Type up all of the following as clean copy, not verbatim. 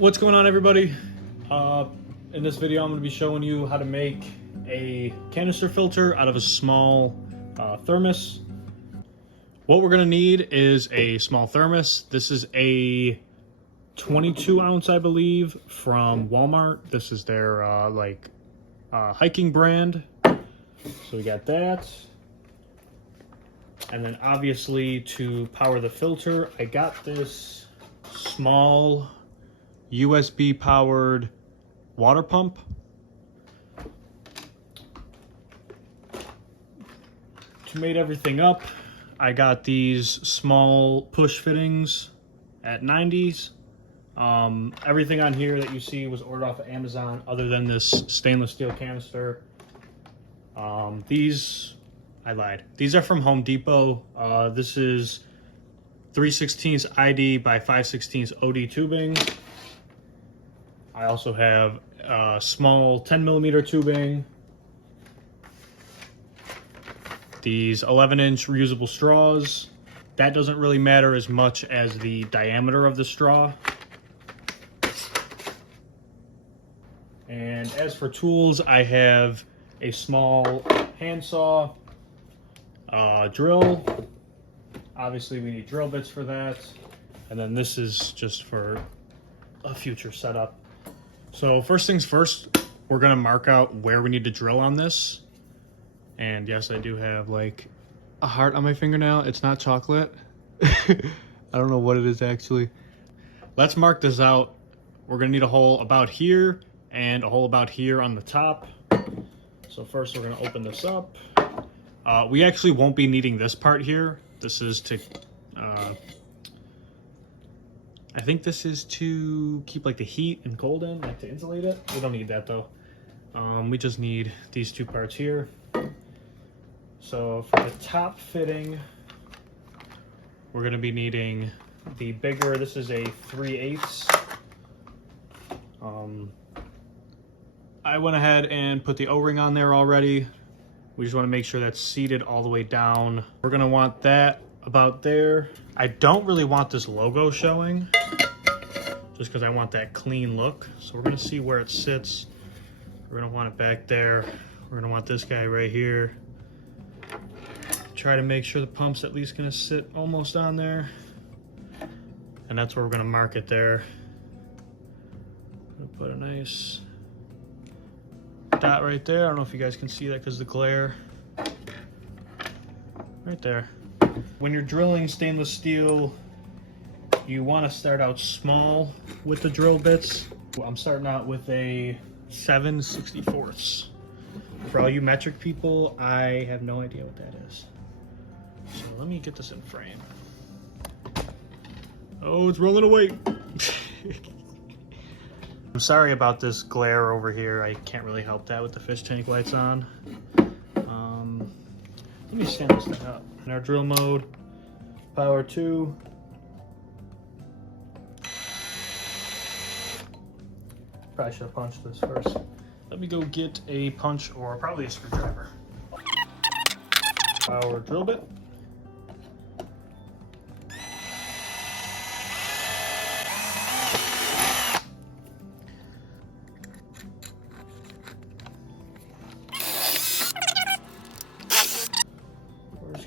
What's going on, everybody? In this video I'm going to be showing you how to make a canister filter out of a small thermos. What we're going to need is a small thermos. This is a 22 ounce, I believe, from Walmart. This is their hiking brand. So we got that. And then obviously to power the filter, I got this small USB powered water pump. To mate everything up, I got these small push fittings at 90s. Everything on here that you see was ordered off of Amazon other than this stainless steel canister. I lied. These are from Home Depot. This is 3/16 ID by 5/16 OD tubing. I also have a small 10mm tubing. These 11-inch reusable straws. That doesn't really matter as much as the diameter of the straw. And as for tools, I have a small handsaw, drill. Obviously we need drill bits for that. And then this is just for a future setup. So first things first, we're gonna mark out where we need to drill on this. And yes, I do have like a heart on my fingernail. It's not chocolate. I don't know what it is actually. Let's mark this out. We're gonna need a hole about here and a hole about here on the top. So first we're gonna open this up. We actually won't be needing this part here. This is to, I think this is to keep like the heat and cold in, like to insulate it. We don't need that though. We just need these two parts here. So for the top fitting, we're gonna be needing the bigger, this is a 3/8. I went ahead and put the O-ring on there already. We just want to make sure that's seated all the way down. We're going to want that about there. I don't really want this logo showing, just because I want that clean look. So we're going to see where it sits. We're going to want it back there. We're going to want this guy right here. Try to make sure the pump's at least going to sit almost on there. And that's where we're going to mark it there. Put a nice dot right there. I don't know if you guys can see that because of the glare. Right there. When you're drilling stainless steel, you want to start out small with the drill bits. I'm starting out with a 7/64. For all you metric people, I have no idea what that is. So let me get this in frame. Oh, it's rolling away. I'm sorry about this glare over here. I can't really help that with the fish tank lights on. Let me stand this thing up. In our drill mode, power 2. Probably should have punched this first. Let me go get a punch or probably a screwdriver. Power drill bit.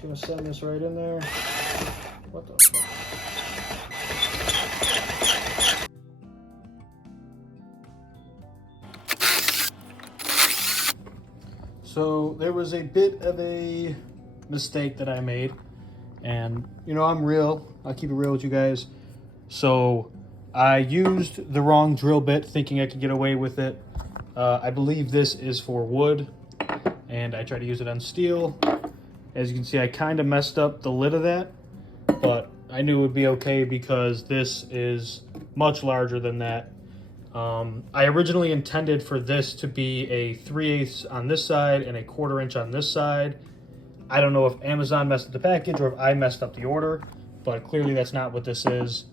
Gonna send this right in there. What the fuck? So there was a bit of a mistake that I made, and you know, I'm real. I'll keep it real with you guys. So I used the wrong drill bit thinking I could get away with it. I believe this is for wood, and I tried to use it on steel. As you can see, I kind of messed up the lid of that, but I knew it would be okay because this is much larger than that. I originally intended for this to be a 3/8 on this side and a 1/4 inch on this side. I don't know if Amazon messed up the package or if I messed up the order, but clearly that's not what this is.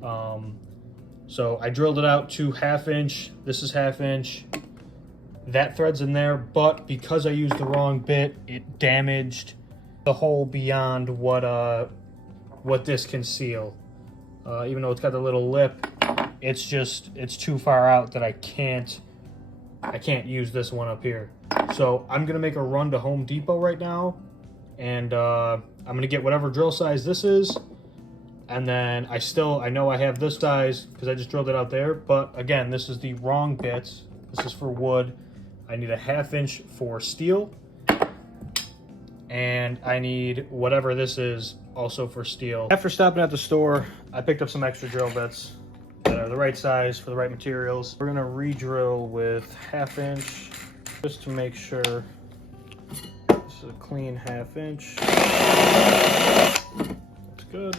So I drilled it out to 1/2 inch. This is 1/2 inch. That thread's in there, but because I used the wrong bit, it damaged the hole beyond what this can seal. Even though it's got the little lip, It's too far out that I can't use this one up here. So I'm gonna make a run to Home Depot right now, and I'm gonna get whatever drill size this is, and then I know I have this size because I just drilled it out there, but again, this is the wrong bits. This is for wood. I need a 1/2 inch for steel, and I need whatever this is also for steel. After stopping at the store, I picked up some extra drill bits that are the right size for the right materials. We're gonna re-drill with 1/2 inch just to make sure this is a clean 1/2 inch. That's good.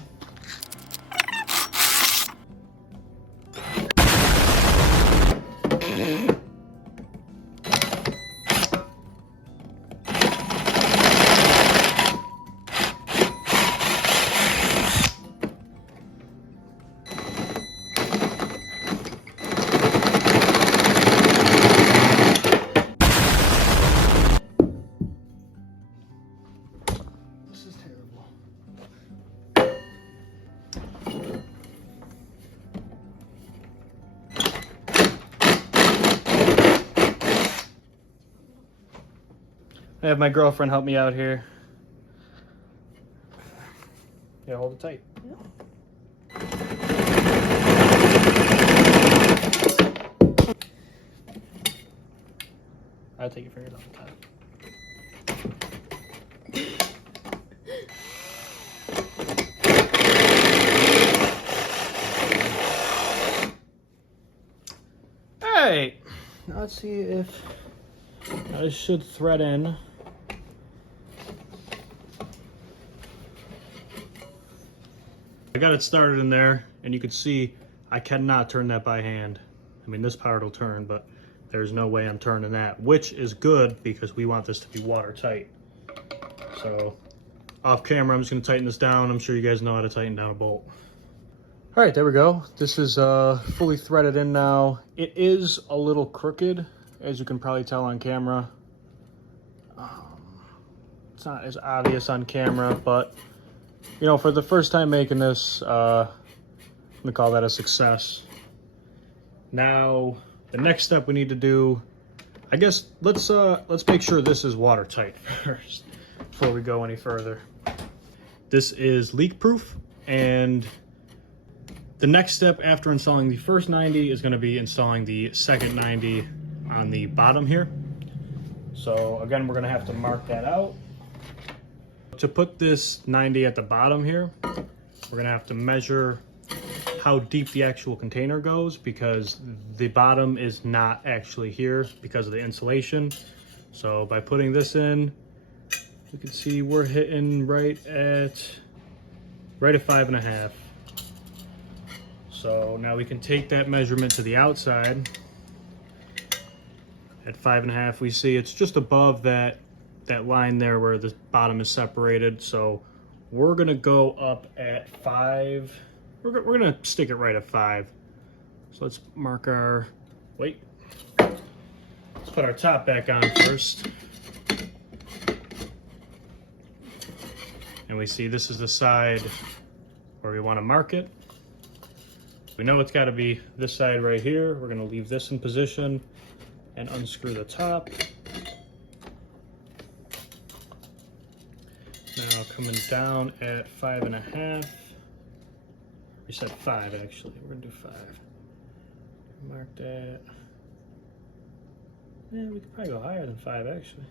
I have my girlfriend help me out here. Yeah, hold it tight. I'll take your fingers off the top. Alright, now let's see if I should thread in. I got it started in there, and you can see I cannot turn that by hand. I mean, this part will turn, but there's no way I'm turning that, which is good because we want this to be watertight. So off camera, I'm just gonna tighten this down. I'm sure you guys know how to tighten down a bolt. All right, there we go. This is fully threaded in now. It is a little crooked, as you can probably tell on camera. It's not as obvious on camera, but you know, for the first time making this, I'm gonna call that a success. Now, the next step we need to do, I guess, let's make sure this is watertight first before we go any further. This is leak proof, and the next step after installing the first 90 is gonna be installing the second 90 on the bottom here. So again, we're gonna have to mark that out. To put this 90 at the bottom here, we're gonna have to measure how deep the actual container goes because the bottom is not actually here because of the insulation. So by putting this in, you can see we're hitting right at 5.5. So now we can take that measurement to the outside. At 5.5, we see it's just above that line there where the bottom is separated. So we're gonna go up at 5. We're gonna stick it right at 5. So let's mark our, let's put our top back on first. And we see this is the side where we wanna mark it. We know it's gotta be this side right here. We're gonna leave this in position and unscrew the top. Now coming down at 5.5. We said 5 actually. We're gonna do 5. Mark that. Yeah, we could probably go higher than 5 actually.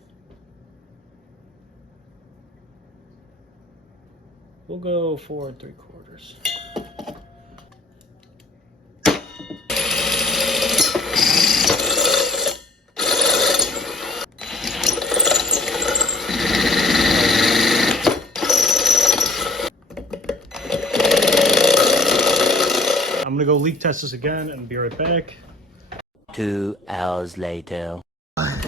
We'll go 4 3/4. I'm gonna go leak test this again and be right back. 2 hours later.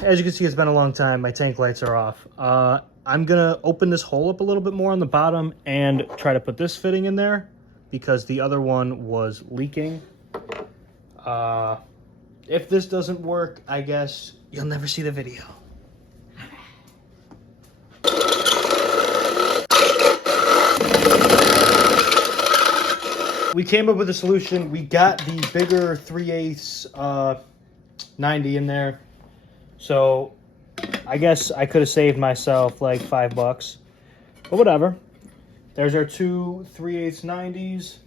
As you can see, it's been a long time. My tank lights are off. I'm gonna open this hole up a little bit more on the bottom and try to put this fitting in there because the other one was leaking. If this doesn't work, I guess you'll never see the video. we came up with a solution. We got the bigger 3/8 90 in there. So I guess I could have saved myself like $5, but whatever. There's our two 3/8 90s.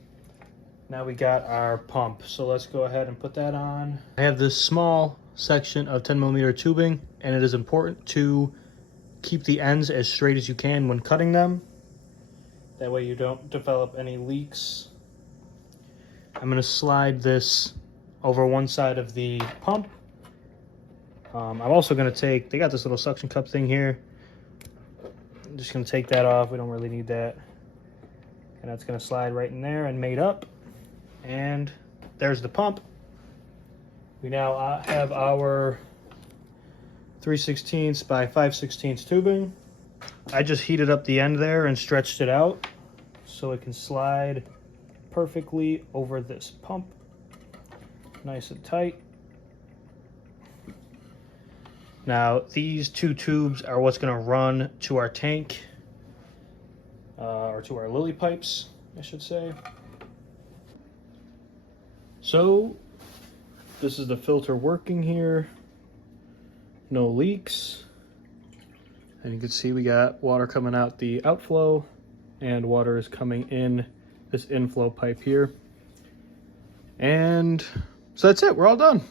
Now we got our pump. So let's go ahead and put that on. I have this small section of 10mm tubing, and it is important to keep the ends as straight as you can when cutting them. That way you don't develop any leaks. I'm gonna slide this over one side of the pump. I'm also gonna take, they got this little suction cup thing here. I'm just gonna take that off. We don't really need that. And that's gonna slide right in there and mate up. And there's the pump. We now have our 3/16 by 5/16 tubing. I just heated up the end there and stretched it out so it can slide perfectly over this pump. Nice and tight. Now these two tubes are what's going to run to our tank, or to our lily pipes, I should say. So this is the filter working here. No leaks. And you can see we got water coming out the outflow and water is coming in this inflow pipe here. And so that's it, we're all done.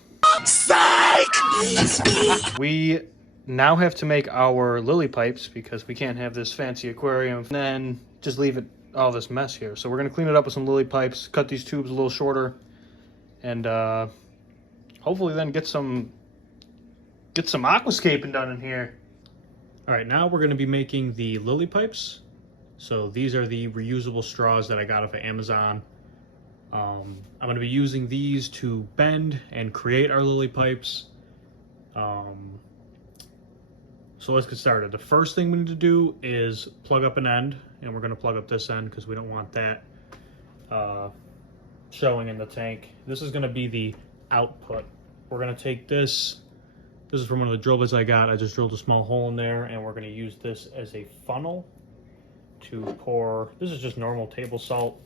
We now have to make our lily pipes because we can't have this fancy aquarium and then just leave it all this mess here. So we're gonna clean it up with some lily pipes, cut these tubes a little shorter, and hopefully then get some aquascaping done in here. All right, now we're gonna be making the lily pipes. So these are the reusable straws that I got off of Amazon. I'm gonna be using these to bend and create our lily pipes. So let's get started. The first thing we need to do is plug up an end, and we're gonna plug up this end because we don't want that showing in the tank. This is gonna be the output. We're gonna take this. This is from one of the drill bits I got. I just drilled a small hole in there, and we're gonna use this as a funnel to pour. This is just normal table salt.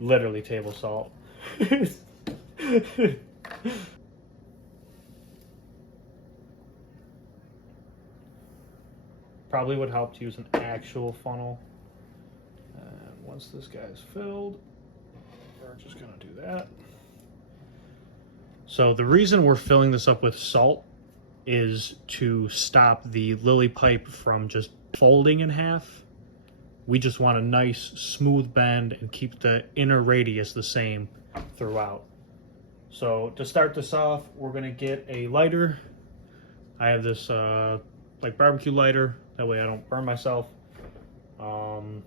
Literally table salt. Probably would help to use an actual funnel. And once this guy's filled, we're just gonna do that. So the reason we're filling this up with salt is to stop the lily pipe from just folding in half. We just want a nice smooth bend and keep the inner radius the same throughout. So to start this off, we're gonna get a lighter. I have this like barbecue lighter, that way I don't burn myself. And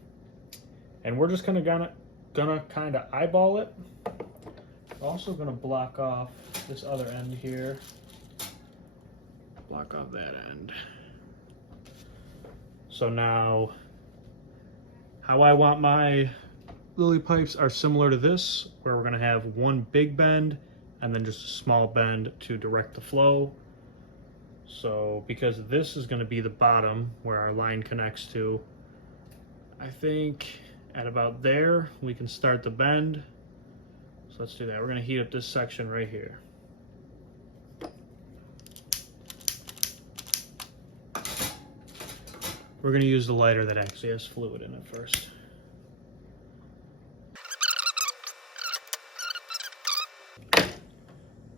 we're just gonna kind of eyeball it. Also gonna block off this other end here. Block off that end. So now, how I want my lily pipes are similar to this, where we're gonna have one big bend and then just a small bend to direct the flow. So because this is gonna be the bottom where our line connects to, I think at about there, we can start the bend. So let's do that. We're gonna heat up this section right here. We're gonna use the lighter that actually has fluid in it first.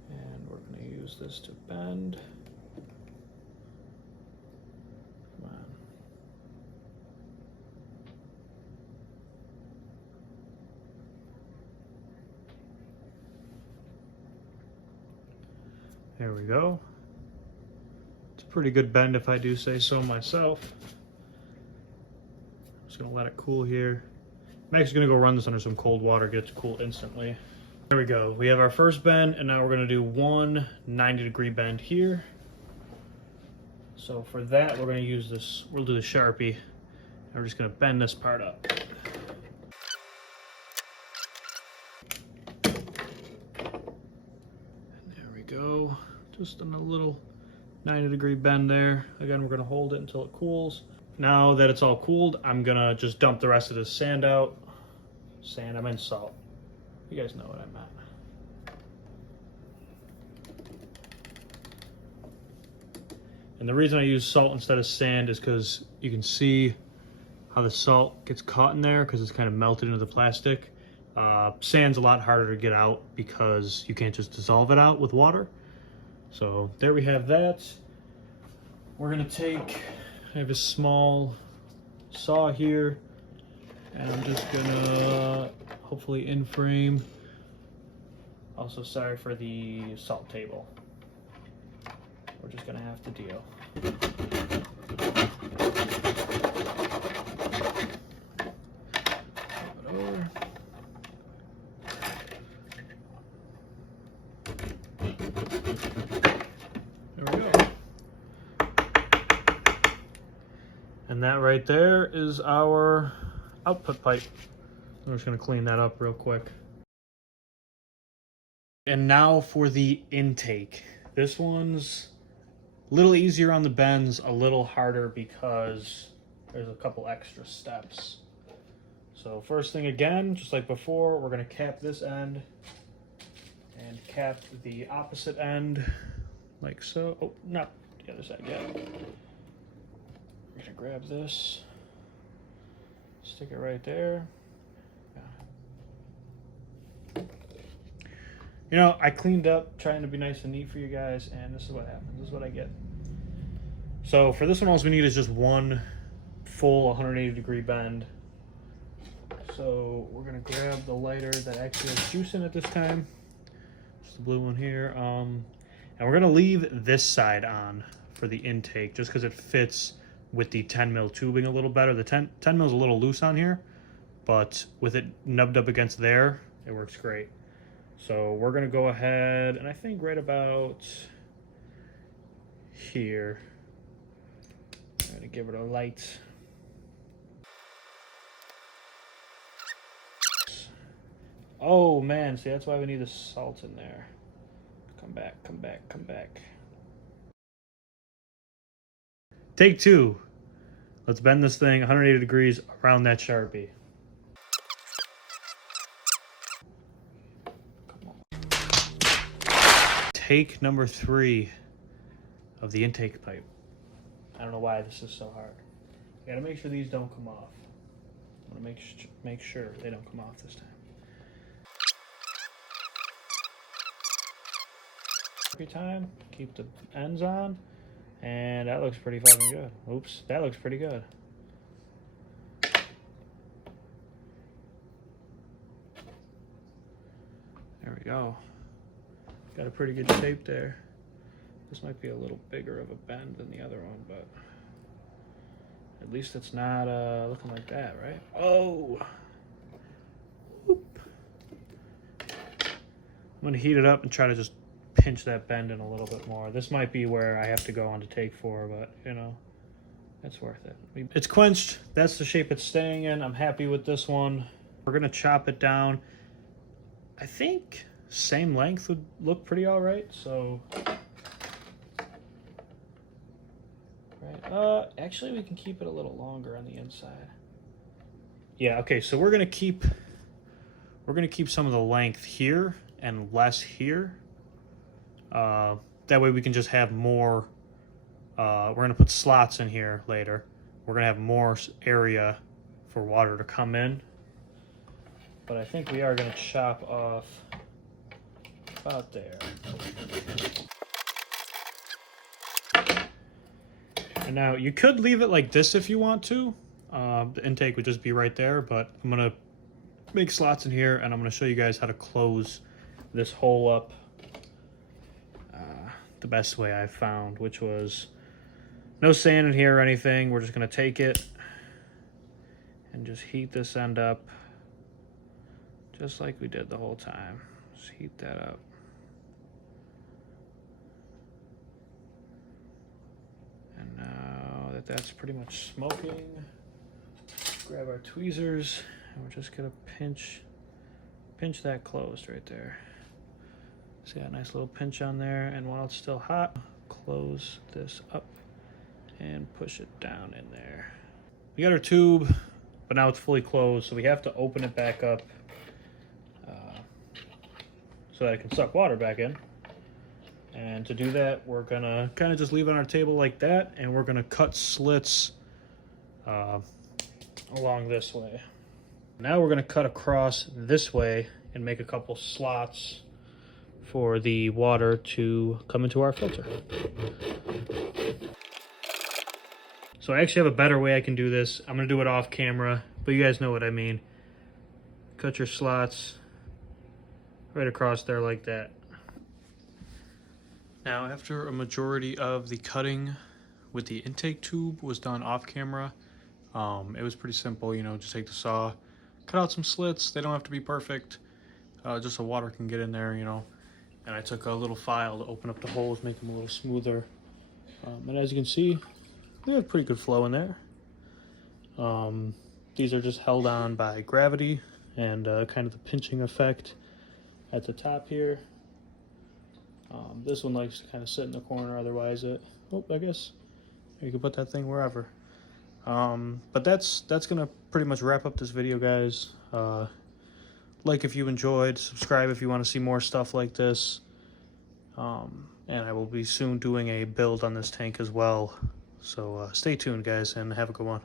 And we're gonna use this to bend. Come on. There we go. It's a pretty good bend if I do say so myself. Just gonna let it cool here. I'm actually gonna go run this under some cold water, get it to cool instantly. There we go. We have our first bend, and now we're gonna do one 90-degree bend here. So for that, we're gonna use this, we'll do the Sharpie, and we're just gonna bend this part up. And there we go. Just in a little 90-degree bend there. Again, we're gonna hold it until it cools. now that it's all cooled, I'm gonna just dump the rest of this sand out. Sand, I meant salt. You guys know what I meant. And the reason I use salt instead of sand is because you can see how the salt gets caught in there because it's kind of melted into the plastic. Sand's a lot harder to get out because you can't just dissolve it out with water. So there we have that. We're gonna take, I have a small saw here, and I'm just gonna hopefully in frame. Also sorry for the salt table. We're just gonna have to deal. There we go. And that right there is our output pipe. I'm just gonna clean that up real quick. And now for the intake. This one's a little easier on the bends, a little harder because there's a couple extra steps. So first thing again, just like before, we're gonna cap this end and cap the opposite end like so. Oh, not the other side yet. We're gonna grab this, stick it right there. You know, I cleaned up trying to be nice and neat for you guys, and this is what happens. This is what I get. So for this one, all we need is just one full 180-degree bend. So we're gonna grab the lighter that actually has juice in it this time. Just the blue one here. And we're gonna leave this side on for the intake just because it fits with the 10 mil tubing a little better. The 10 mil is a little loose on here, but with it nubbed up against there, it works great. So we're gonna go ahead, and I think right about here, I'm gonna give it a light. Oh man, see, that's why we need the salt in there. Come back, come back, come back. Take two. Let's bend this thing 180 degrees around that Sharpie. Take number 3 of the intake pipe. I don't know why this is so hard. You gotta make sure these don't come off. I'm gonna make sure they don't come off this time. Every time, keep the ends on, and that looks pretty fucking good. Oops, that looks pretty good. There we go. Got a pretty good shape there. This might be a little bigger of a bend than the other one, but at least it's not looking like that, right? Oh! Whoop. I'm gonna heat it up and try to just pinch that bend in a little bit more. This might be where I have to go on to take 4, but you know, it's worth it. It's quenched. That's the shape it's staying in. I'm happy with this one. We're gonna chop it down. I think same length would look pretty all right. So, right. Actually, we can keep it a little longer on the inside. Yeah. Okay. So we're gonna keep some of the length here and less here. That way we can just have more. We're gonna put slots in here later. We're gonna have more area for water to come in. But I think we are gonna chop off about there. And now you could leave it like this if you want to. The intake would just be right there, but I'm gonna make slots in here and I'm gonna show you guys how to close this hole up the best way I've found, which was no sand in here or anything. We're just gonna take it and just heat this end up just like we did the whole time. Just heat that up. And now that that's pretty much smoking, grab our tweezers and we're just gonna pinch that closed right there. See that nice little pinch on there, and while it's still hot, close this up and push it down in there. we got our tube, but now it's fully closed, so we have to open it back up so that it can suck water back in. And to do that, we're gonna kind of just leave it on our table like that, and we're gonna cut slits along this way. Now we're gonna cut across this way and make a couple slots for the water to come into our filter. So I actually have a better way I can do this. I'm gonna do it off camera, but you guys know what I mean. Cut your slots right across there like that. Now, after a majority of the cutting with the intake tube was done off camera, it was pretty simple, you know, just take the saw, cut out some slits. They don't have to be perfect, just so water can get in there, you know. And I took a little file to open up the holes, make them a little smoother. And as you can see, they have pretty good flow in there. These are just held on by gravity and kind of the pinching effect at the top here. This one likes to kind of sit in the corner, otherwise I guess you can put that thing wherever. But that's gonna pretty much wrap up this video, guys. Like if you enjoyed, subscribe if you want to see more stuff like this. And I will be soon doing a build on this tank as well. So stay tuned, guys, and have a good one.